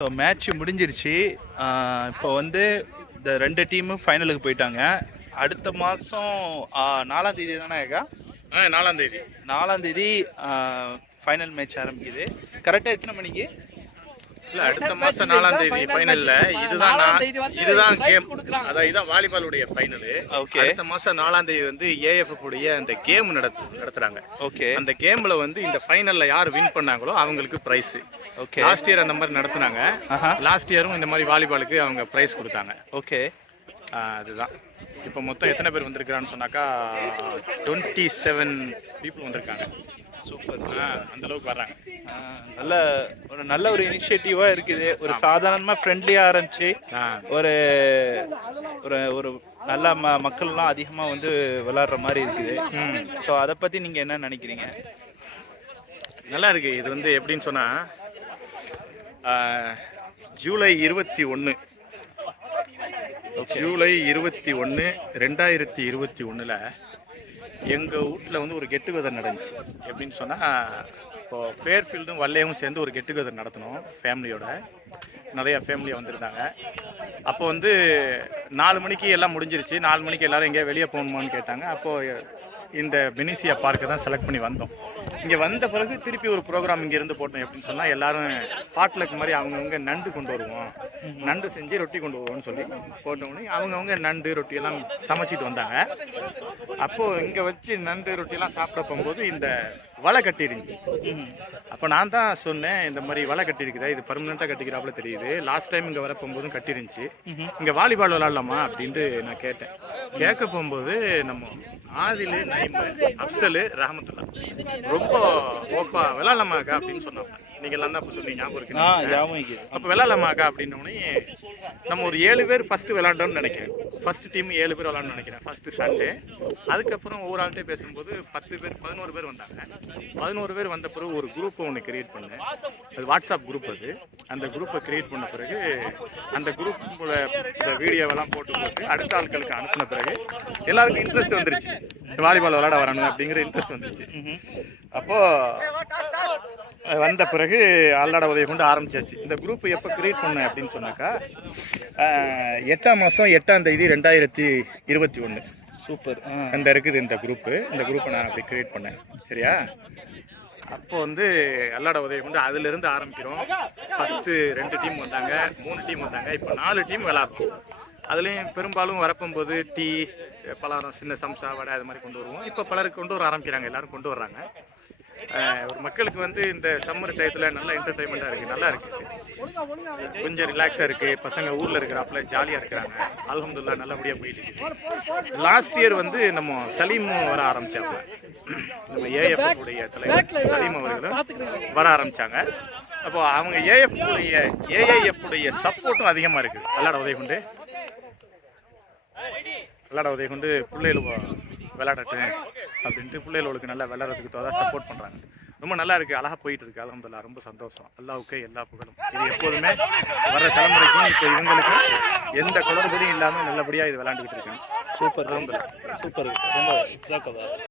So match முடிஞ்சிருச்சு. இப்போ வந்து இந்த 2 டீமும் ஃபைனலுக்கு போயிட்டாங்க. அடுத்த மாதம் 4ஆம் தேதி தானே ஏக்கா? 4ஆம் தேதி 4ஆம் தேதி ஃபைனல் மேட்ச் ஆரம்பிக்குது. கரெக்டாக எத்தனை மணிக்கு? இல்லை, அடுத்த மாதம் 4ஆம் தேதி ஃபைனலில். இதுதான் கேம், அதான் இதுதான் வாலிபாலுடைய ஃபைனலு. ஓகே. அடுத்த மாதம் 4ஆம் தேதி வந்து ஏஎஃப்எஃப் உடைய அந்த கேம் நடத்துகிறாங்க. ஓகே. அந்த கேமில் வந்து இந்த ஃபைனலில் யார் வின் பண்ணாங்களோ அவங்களுக்கு ப்ரைஸு. ஓகே. லாஸ்ட் இயர் அந்த மாதிரி நடத்துனாங்க. லாஸ்ட் இயரும் இந்த மாதிரி வாலிபாலுக்கு அவங்க ப்ரைஸ் கொடுத்தாங்க. ஓகே. அதுதான். இப்போ மொத்தம் எத்தனை பேர் வந்திருக்கிறான்னு சொன்னாக்கா 27 பீப்புள் வந்திருக்காங்க. சூப்பர். அந்த அளவுக்கு வர்றாங்க. நல்ல ஒரு இனிஷியேட்டிவாக இருக்குது. ஒரு சாதாரணமாக ஃப்ரெண்ட்லியாக ஆரம்பிச்சு ஒரு ஒரு ஒரு நல்ல மக்கள்லாம் அதிகமாக வந்து விளாட்ற மாதிரி இருக்குது. ஸோ அதை பற்றி நீங்கள் என்ன நினைக்கிறீங்க? நல்லா இருக்கு. இது வந்து எப்படின்னு சொன்னால், ஜூலை 21 2021 எங்கள் வீட்டில் வந்து ஒரு கெட் டுகெதர் நடந்துச்சு. எப்படின்னு சொன்னால், இப்போது ஃபேர்ஃபீல்டும் வல்லையும் சேர்ந்து ஒரு கெட் டுகெதர் நடத்தணும் ஃபேமிலியோட. நிறையா ஃபேமிலியாக வந்திருந்தாங்க. அப்போ வந்து 4 மணிக்கு எல்லாம் முடிஞ்சிருச்சு. 4 மணிக்கு எல்லோரும் எங்கேயா வெளியே போகணுமான்னு கேட்டாங்க. அப்போது இந்த பெனிசியா பார்க்கை தான் செலக்ட் பண்ணி வந்தோம். இங்கே வந்த பிறகு திருப்பி ஒரு ப்ரோக்ராம் இங்கேருந்து போட்டோம். எப்படின்னு சொன்னால், எல்லோரும் பாட்லக்கு மாதிரி அவங்கவுங்க நண்டு கொண்டு வருவோம், நண்டு செஞ்சு ரொட்டி கொண்டு வருவோம்னு சொல்லி போட்டோன்னே அவங்கவுங்க நண்டு ரொட்டியெல்லாம் சமைச்சிட்டு வந்தாங்க. அப்போது இங்கே வச்சு நண்டு ரொட்டியெல்லாம் சாப்பிட போகும்போது இந்த வலை கட்டி இருந்துச்சு. அப்போ நான் தான் சொன்னேன், இந்த மாதிரி வலை கட்டியிருக்குதா, இது பர்மனெண்ட்டாக கட்டிக்கிறாப்புல தெரியுது. லாஸ்ட் டைம் இங்கே வர போகும்போதும் கட்டிருந்துச்சு. இங்கே வாலிபால் விளாட்லாமா அப்படின்ட்டு நான் கேட்டேன். கேட்க போகும்போது நம்ம ஆதில், நைம், அப்சல், ரஹமத்துல்லா ரொம்ப ஓப்பா விளாட்லாமாக்கா அப்படின்னு சொன்னாங்க. நீங்கள் எல்லாம் தான் அப்போ சொன்னீங்க, ஞாபகம் இருக்கு? அப்போ விளாட்லாமாக்கா அப்படின்னோடனே நம்ம ஒரு 7 பேர் ஃபஸ்ட்டு விளாண்டோம்னு நினைக்கிறேன். ஃபஸ்ட்டு டீம் 7 பேர் விளாட்ணும்னு நினைக்கிறேன் ஃபஸ்ட்டு சண்டே. அதுக்கப்புறம் ஒவ்வொரு ஆள்கிட்டே பேசும்போது 10 பேர் 11 பேர் வந்தாங்க. 11 பேர் வந்த பிறகு ஒரு குரூப்பை ஒன்று கிரியேட் பண்ணேன். அது வாட்ஸ்அப் குரூப். அந்த குரூப்பை கிரியேட் பண்ண பிறகு அந்த குரூப்பில் இந்த வீடியோவெல்லாம் போட்டு அடுத்த ஆட்களுக்கு அனுப்பின பிறகு எல்லாருக்கும் இன்ட்ரெஸ்ட் வந்துருச்சு. வாலிபால் விளாட வரணும் அப்படிங்கிற இன்ட்ரெஸ்ட் வந்துருச்சு. அப்போது வந்த பிறகு அல்லாட உதவி கொண்டு ஆரம்பிச்சாச்சு. இந்த குரூப் எப்போ கிரியேட் பண்ணேன் அப்படின்னு சொன்னாக்கா 8ஆம் மாதம் 8ஆம் தேதி 2021. சூப்பர். அந்த இருக்குது இந்த குரூப்பை நான் அப்படி கிரியேட் பண்ணேன். சரியா? அப்போ வந்து அல்லாட உதவி கொண்டு அதிலிருந்து ஆரம்பிக்கிறோம். ஃபஸ்ட்டு 2 டீம் வந்தாங்க, 3 டீம் வந்தாங்க, இப்போ 4 டீம் விளாட்றோம். அதுலேயும் பெரும்பாலும் வரப்போகும்போது டீ, பலகாரம், சின்ன சம்சா, வடை அது மாதிரி கொண்டு வருவோம். இப்போ பலருக்கு கொண்டு வர ஆரம்பிக்கிறாங்க, எல்லோரும் கொண்டு வர்றாங்க. ஒரு மக்களுக்கு வந்து இந்த சம்மர் டயத்தில் நல்ல என்டர்டைன்மெண்ட்டாக இருக்குது, நல்லா இருக்குது, கொஞ்சம் ரிலாக்ஸாக இருக்குது. பசங்க ஊரில் இருக்கிறாப்புல ஜாலியாக இருக்கிறாங்க. அல்ஹம்துலில்லாஹ் நல்லபடியாக போயிட்டு இருக்குது. லாஸ்ட் இயர் வந்து நம்ம சலீமும் வர ஆரம்பித்தாங்க. நம்ம ஏஎஃப் உடைய தலைவர் சலீம் அவர்களும் வர ஆரம்பித்தாங்க. அப்போ அவங்க ஏஐஎஃப் உடைய சப்போர்ட்டும் அதிகமாக இருக்குது. அல்லாட உதவி கொண்டு பிள்ளைகள் விளையாடட்டும் அப்படின்ட்டு பிள்ளைகளுக்கு நல்லா விளையாடுறதுக்கு தான் சப்போர்ட் பண்ணுறாங்க. ரொம்ப நல்லா இருக்குது, அழகாக போயிட்டு இருக்கு. அல்ஹம்துலில்லாஹ் ரொம்ப சந்தோஷம். அல்லாஹ்வுக்கே எல்லா புகழும். இது எப்போதுமே வர தலைமுறைக்கும் இப்போ இவங்களுக்கு எந்த குளறுபடியும் இல்லாமல் நல்லபடியாக இது விளையாண்டுக்கிட்டு இருக்காங்க. சூப்பர். ரொம்ப எக்ஸாக்டாக